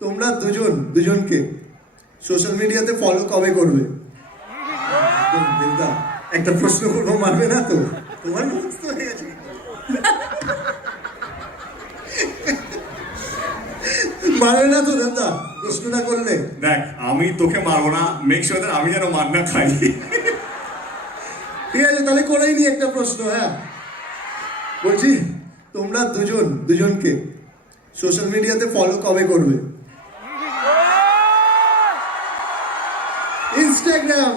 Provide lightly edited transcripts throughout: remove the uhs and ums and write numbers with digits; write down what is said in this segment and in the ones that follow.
তোমরা দুজনকে সোশ্যাল মিডিয়াতে ফলো কবে করবে? দেবদা, একটা প্রশ্ন করবো, মারবে না তো? তোমার মুখস্থ হয়ে গেছে। মারবে না তো দেবদা প্রশ্নটা করলে? দেখ, আমি তোকে মারবো না, মেক শিওর দ্যাট আমি যেন মার না খাই। ঠিক আছে, তাহলে করেই নি একটা প্রশ্ন। হ্যাঁ, বলছি তোমরা দুজনকে সোশ্যাল মিডিয়াতে ফলো কবে করবে? ইনস্টাগ্রাম।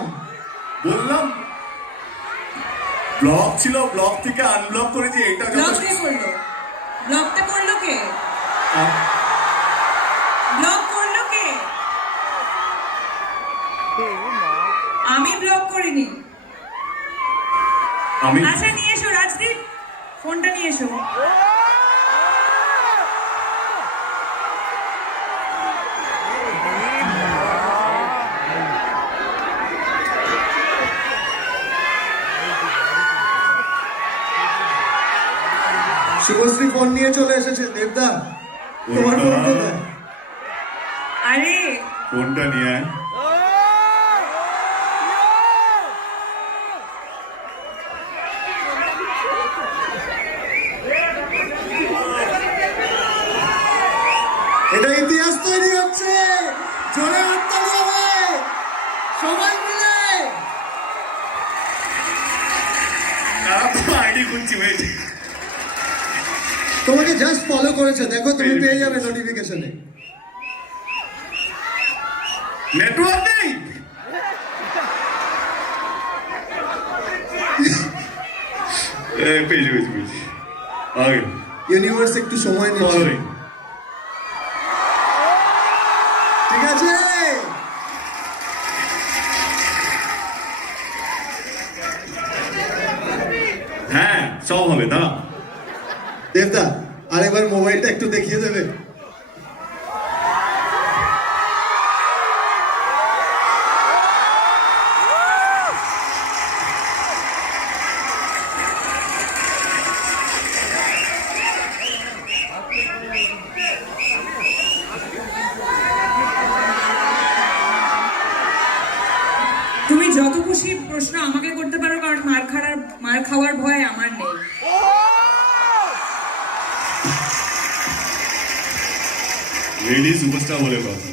বললাম ব্লগ ছিল, ব্লগ থেকে আনব্লক করেছি। এটা ব্লগ কে করলো? ব্লগটা করলো কে? ব্লগ করলো কে? আমি ব্লগ করিনি। আমি আচ্ছা, নিয়ে এসো রাজদীপ, ফোনটা নিয়ে এসো। শুভশ্রী ফোন নিয়ে চলে এসেছে। দেবদা, তোমার ফোন কোথায়? আরে ফোনটা নিয়ে আয়। এটা ইতিহাস তৈরি হচ্ছে। জোরে হাততালি হবে সবাই মিলে। আইডি খুঁজছি, ওয়েট। তোমাকে জাস্ট ফলো করেছে, দেখো তুমি পেয়ে যাবে নোটিফিকেশনে। নেটওয়ার্ক নেই। পেয়েছি। আগে ইউনিভার্স একটু সময় নিচ্ছে। ফলোইং। ঠিক আছে, হ্যাঁ, সব হবে। দাঁড়া, দেবদা আরেকবার মোবাইলটা একটু দেখিয়ে দেবে? তুমি যত খুশি প্রশ্ন আমাকে করতে পারো, কারণ মার খাওয়ার ভয় আমার নেই। লেডি সুপারস্টার বলে কথা।